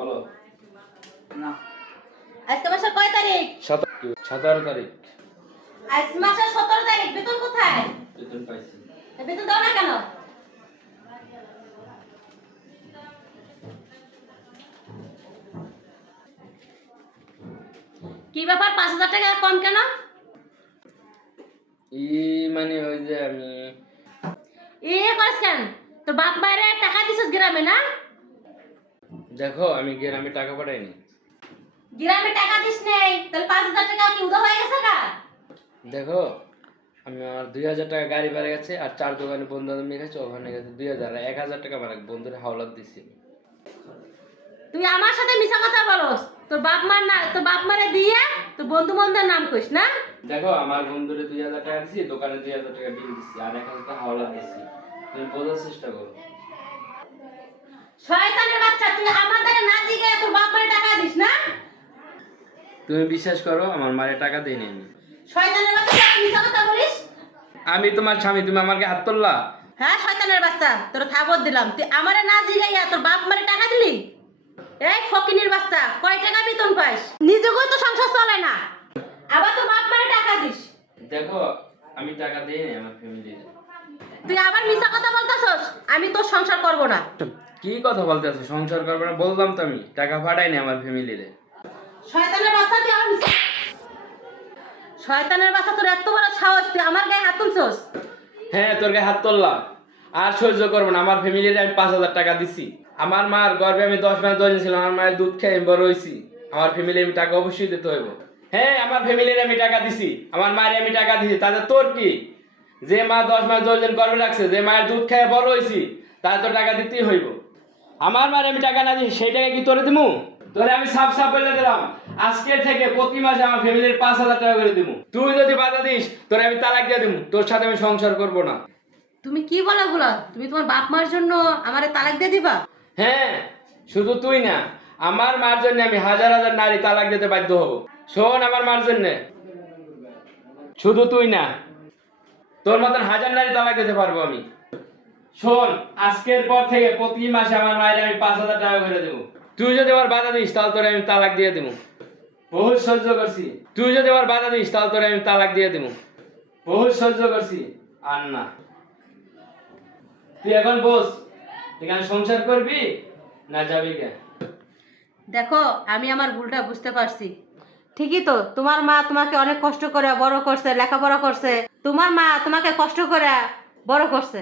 বলো না আজকে মাসের কয় তারিখ? 17 তারিখ। আজ মাসের 17 তারিখ। বেতন কোথায়? বেতন পাইছি। বেতন দাও না কেন? কি ব্যাপার 5000 টাকা কম কেন? মানে ওই যে আমি করিস কেন? তোর বাপ মায়ের টাকা দিছিস গ্রামে না? দেখো আমি গ্রামে টাকা পাঠাইনি। গ্রামে টাকা দিস নেই, তাহলে 5000 টাকা কি উদা হয়ে গেছে না? দেখো আমি আমার 2000 টাকা গাড়ি ভাড়া গেছে, আর 4 দোকানে বন্ধু মিলে গেছে, ওখানে গেছে 2000 আর 1000 টাকা আমার এক বন্ধুর হাওলাত দিছি। তুই আমার সাথে মিছা কথা বলস। তোর বাপ মার না, তোর বাপ মারে দিয়ে তোর বন্ধু বন্ধুর নাম কইস না? দেখো আমার বন্ধুরে 2000 টাকা দিছি, দোকানে 2000 টাকা বিল দিছি, আর 1000 টাকা হাওলাত দিছি। তুমি বোঝার চেষ্টা করো। শয়তানের বাচ্চা, তুই আমার দ্বারা না জিগে তোর বাপ মারে টাকা দিস না? তুমি বিশ্বাস করো আমার মারে টাকা দেইনি আমি। শয়তানের বাচ্চা, তুই মিছা কথা বলিস? আমি তোমার স্বামী, তুমি আমাকে হাত তুললা? হ্যাঁ শয়তানের বাচ্চা, তোর খবর দিলাম, তুই আমারে না জিগাইয়া তোর বাপ মারে টাকা দিলি? এই ফকিনির বাচ্চা, কয় টাকা বেতন পাইস? নিজেও তো সংসার চলে না, আবার তোর বাপ মারে টাকা দিস। দেখো আমি টাকা দেইনি আমার ফ্যামিলির। তুই আবার মিছা কথা বলতাছস, আমি তোর সংসার করব না। কি কথা বলতেছো? সংসার করবে না বললাম তো, আমি টাকা পাঠাইনি আমার ফ্যামিলিরে। শয়তানের বাচ্চা, তুই আমার শয়তানের বাচ্চা, তোর এত বড় সাহস, তুই আমার গায়ে হাত তুলছস? হ্যাঁ তোর গায়ে হাত তুললাম, আর সহ্য করবো না। আমার ফ্যামিলির আমি 5000 টাকা দিছি। আমার মার গর্ভে আমি 10 মাস 10 দিন ছিলাম, আমার মায়ের দুধ খেয়ে আমি বড় হয়েছি। আমার ফ্যামিলি আমি টাকা অবশ্যই দিতে হইব। হ্যাঁ আমার ফ্যামিলির আমি টাকা দিছি, আমার মায়ের আমি টাকা দিছি। তাতে তোর কি? যে মা 10 মাস 10 দিন গর্ভে রাখছে, যে মায়ের দুধ খেয়ে বড় হয়েছি, তার তো টাকা দিতেই হইব। আমার মায়ের আমি টাকা না দিই, সেই টাকা কি তোরে দিমু? তোরে আমি সাফ সাফ বলে দিলাম, আজকে থেকে প্রতি মাসে আমার ফ্যামিলির 5000 টাকা করে দিমু। তুই যদি বাধা দিস তোরে আমি তালাক দিয়ে দিমু, তোর সাথে আমি সংসার করব না। তুমি কি বলো গুলা? তুমি তোমার বাপ মার জন্য আমারে তালাক দিয়ে দিবা? হ্যাঁ শুধু তুই না, আমার মার জন্য আমি হাজার হাজার নারী তালাক দিতে বাধ্য হব। শোন আমার মার জন্য, শুধু তুই না, তোর মতন হাজার নারী তালাক দিতে পারবো আমি। শোন আজকের পর থেকে প্রতি মাসে আমার মায়ের আমি 5000 টাকা করে দেবো। তুই যদি আবার বাধা দিস তাহলে তোরে আমি তালাক দিয়ে দেবো। বহুত সহ্য করছি। তুই যদি আবার বাধা দিস তাহলে তোরে আমি তালাক দিয়ে দেবো। বহুত সহ্য করছি, আর না। তুই এখন বস, এখানে সংসার করবি না যাবি কে? দেখো আমি আমার ভুলটা বুঝতে পারছি। ঠিকই তো, তোমার মা তোমাকে অনেক কষ্ট করে বড় করছে, লেখাপড়া করছে। তোমার মা তোমাকে কষ্ট করে বড় করছে।